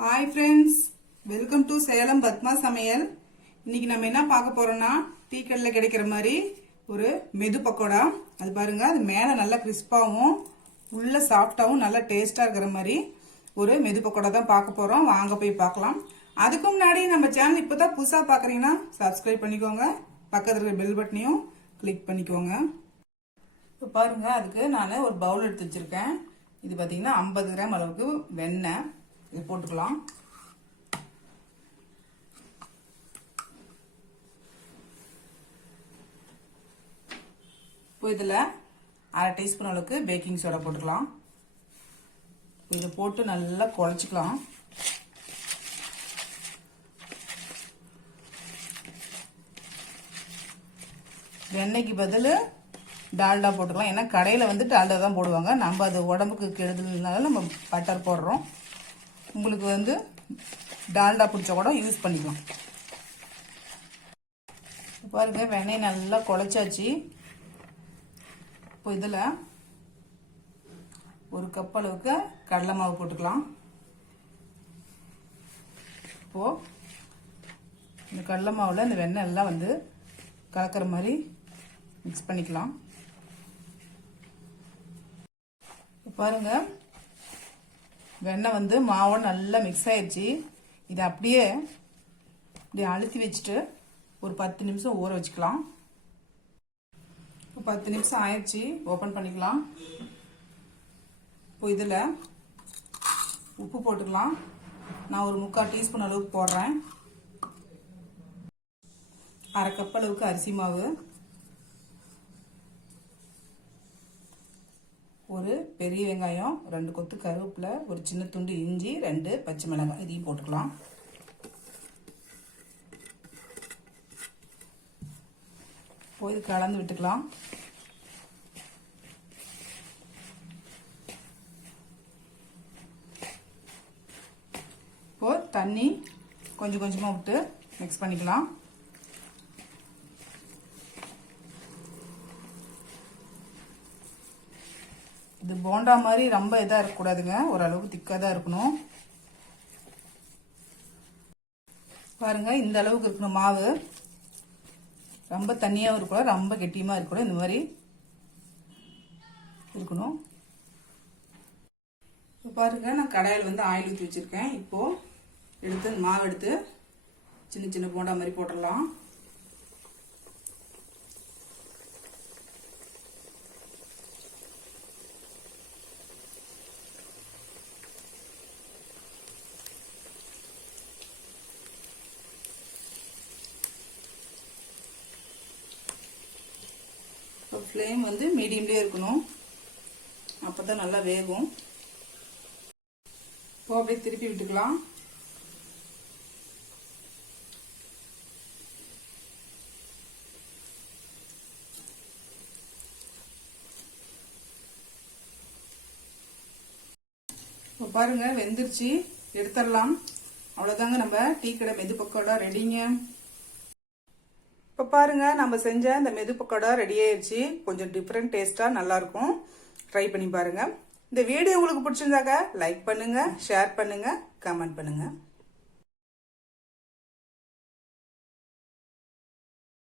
Hi friends, welcome to Salem Padma சமையல். இன்னைக்கு நம்ம என்ன பார்க்க போறோம்னா, டீ கடையில் கிடைக்கிற மாதிரி ஒரு மெது பக்கோடா. அது பாருங்க, அது மேலே நல்லா கிறிஸ்பாவும் உள்ள சாஃப்டாவும் நல்லா டேஸ்டா இருக்கிற மாதிரி ஒரு மெது பக்கோடா தான் பார்க்க போறோம். வாங்க போய் பார்க்கலாம். அதுக்கு முன்னாடி நம்ம சேனல் இப்போதான் புதுசா பாக்குறீங்கன்னா சப்ஸ்கிரைப் பண்ணிக்கோங்க, பக்கத்துல இருக்கிற பெல் பட்டனையும் கிளிக் பண்ணிக்கோங்க. இப்போ பாருங்க, அதுக்கு நான் ஒரு பவுல் எடுத்து வச்சிருக்கேன். இது பார்த்தீங்கன்னா 50 கிராம் அளவுக்கு வெண்ணெய் இது போட்டுக்கலாம். இப்போ இதில் 1/2 டீஸ்பூன் அளவுக்கு பேக்கிங் சோடா போட்டுக்கலாம். இதை போட்டு நல்லா குழச்சிக்கலாம். வெண்ணெய்க்கு பதில் டால்டா போட்டுக்கலாம். ஏன்னா கடையில் வந்து டால்டா தான் போடுவாங்க. நம்ம அது உடம்புக்கு கெடுதல்னால நம்ம பட்டர் போடுறோம். உங்களுக்கு வந்து டால்டா பிடிச்ச கூட யூஸ் பண்ணிக்கலாம். பாருங்க, வெண்ணெய் நல்லா குழச்சாச்சு. இப்போ இதில் 1 கப் அளவுக்கு கடலை மாவு போட்டுக்கலாம். இப்போ இந்த கடலை மாவில் இந்த வெண்ணெய் எல்லாம் வந்து கலக்கிற மாதிரி மிக்ஸ் பண்ணிக்கலாம். பாருங்க, வெண்ணெய் வந்து மாவோட நல்லா மிக்ஸ் ஆயிடுச்சு. இதை அப்படியே இப்படி அழுத்தி வச்சுட்டு ஒரு 10 நிமிஷம் ஊற வச்சுக்கலாம். இப்போ 10 நிமிஷம் ஆயிடுச்சு, ஓப்பன் பண்ணிக்கலாம். இப்போ இதில் உப்பு போட்டுக்கலாம். நான் ஒரு 3/4 டீஸ்பூன் அளவுக்கு போடுறேன். 1/2 கப் அளவுக்கு அரிசி மாவு, ஒரு பெரிய வெங்காயம், 2 கொத்து கருவேப்பிலை, ஒரு சின்ன துண்டு இஞ்சி, 2 பச்சை மிளகாய் இதையும் போட்டுக்கலாம். போய் இது கலந்து விட்டுக்கலாம். இப்போ தண்ணி கொஞ்சம் கொஞ்சமாக விட்டு மிக்ஸ் பண்ணிக்கலாம். இது போண்டா மாதிரி ரொம்ப இதாக இருக்கக்கூடாதுங்க, ஓரளவுக்கு திக்காக தான் இருக்கணும். பாருங்க, இந்த அளவுக்கு இருக்கணும் மாவு. ரொம்ப தண்ணியாகவும் இருக்கக்கூடாது, ரொம்ப கெட்டியமாக இருக்கக்கூடாது. இந்த மாதிரி இருக்கணும். இப்போ பாருங்க, நான் கடாயில் வந்து ஆயில் ஊற்றி வச்சிருக்கேன். இப்போ எடுத்து மாவு எடுத்து சின்ன சின்ன போண்டா மாதிரி போட்டுடலாம். ஃப்ளேம் வந்து மீடியம்லேயே இருக்கணும், அப்போ தான் நல்லா வேகும். இப்போ அப்படியே திருப்பி விட்டுக்கலாம். இப்போ பாருங்க, வெந்துருச்சு, எடுத்துடலாம். அவ்வளோதாங்க, நம்ம டீ கடை மெது பக்கோடா ரெடிங்க. இப்போ பாருங்க, நம்ம செஞ்ச இந்த மெது பக்கோடா ரெடி ஆயிடுச்சு. கொஞ்சம் டிஃப்ரெண்ட் டேஸ்டா நல்லா இருக்கும். ட்ரை பண்ணி பாருங்க. இந்த வீடியோ உங்களுக்கு பிடிச்சிருந்தாக்க லைக் பண்ணுங்க, ஷேர் பண்ணுங்க, கமெண்ட் பண்ணுங்க.